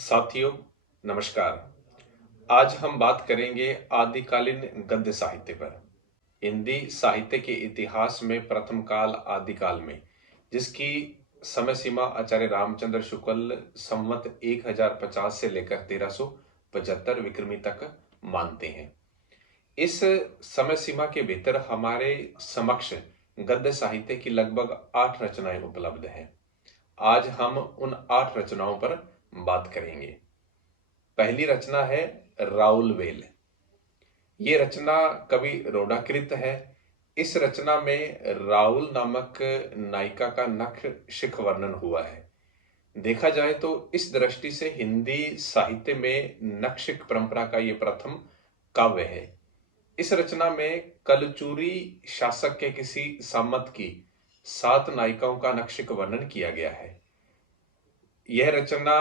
साथियों, नमस्कार। आज हम बात करेंगे आदिकालीन गद्य साहित्य पर। हिंदी साहित्य के इतिहास में प्रथम काल आदिकाल में, जिसकी समय सीमा आचार्य रामचंद्र शुक्ल संवत 1050 से लेकर 1375 विक्रमी तक मानते हैं। इस समय सीमा के भीतर हमारे समक्ष गद्य साहित्य की लगभग 8 रचनाएं उपलब्ध हैं। आज हम उन 8 रचनाओं पर बात करेंगे। पहली रचना है राउल वेल। ये रचना कवि रोडाकृत है। इस रचना में राउल नामक नायिका का नखशिख वर्णन हुआ है। देखा जाए तो इस दृष्टि से हिंदी साहित्य में नखशिख परंपरा का ये प्रथम काव्य है। इस रचना में कलचूरी शासक के किसी सामंत की 7 नायिकाओं का नखशिख वर्णन किया गया है। यह रचना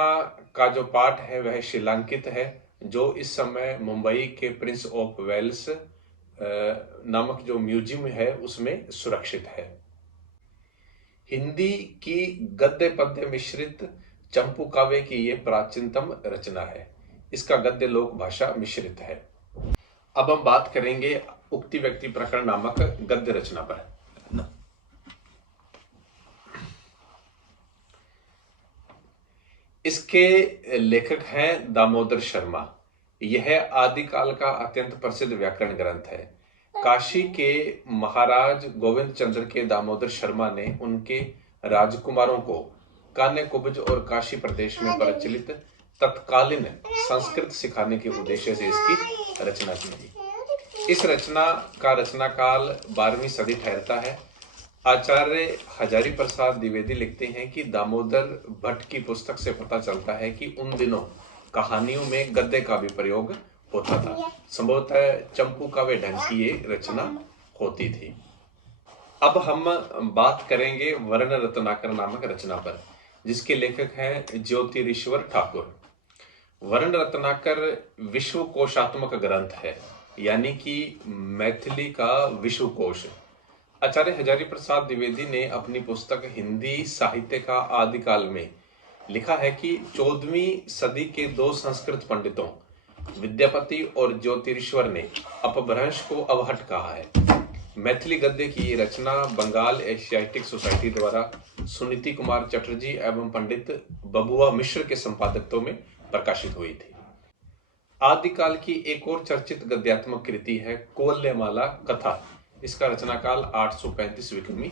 का जो पाठ है वह शिलांकित है, जो इस समय मुंबई के प्रिंस ऑफ वेल्स नामक जो म्यूजियम है उसमें सुरक्षित है। हिंदी की गद्य पद्य मिश्रित चंपू काव्य की यह प्राचीनतम रचना है। इसका गद्य लोक भाषा मिश्रित है। अब हम बात करेंगे उक्ति व्यक्ति प्रकरण नामक गद्य रचना पर। इसके लेखक हैं दामोदर शर्मा। यह आदिकाल का अत्यंत प्रसिद्ध व्याकरण ग्रंथ है। काशी के महाराज गोविंद चंद्र के दामोदर शर्मा ने उनके राजकुमारों को कान्य कुब्ज और काशी प्रदेश में प्रचलित तत्कालीन संस्कृत सिखाने के उद्देश्य से इसकी रचना की थी। इस रचना का रचना काल 12वीं सदी ठहरता है। आचार्य हजारी प्रसाद द्विवेदी लिखते हैं कि दामोदर भट्ट की पुस्तक से पता चलता है कि उन दिनों कहानियों में गद्य का भी प्रयोग होता था। संभवतः चंपू काव्य ढंग की ये रचना होती थी। अब हम बात करेंगे वर्ण रत्नाकर नामक रचना पर, जिसके लेखक हैं ज्योतिरीश्वर ठाकुर। वर्ण रत्नाकर विश्वकोशात्मक ग्रंथ है, यानी कि मैथिली का विश्वकोश। आचार्य हजारी प्रसाद द्विवेदी ने अपनी पुस्तक हिंदी साहित्य का आदिकाल में लिखा है कि 14वीं सदी के 2 संस्कृत पंडितों विद्यापति और ज्योतिरीश्वर ने अपभ्रंश को अवहट कहा है। मैथिली गद्य की रचना बंगाल एशियाटिक सोसाइटी द्वारा सुनीति कुमार चटर्जी एवं पंडित बबुआ मिश्र के संपादकत्व में प्रकाशित हुई थी। आदिकाल की एक और चर्चित गद्यात्मक कृति है कोल्यमाला कथा। इसका रचनाकाल 835 विक्रमी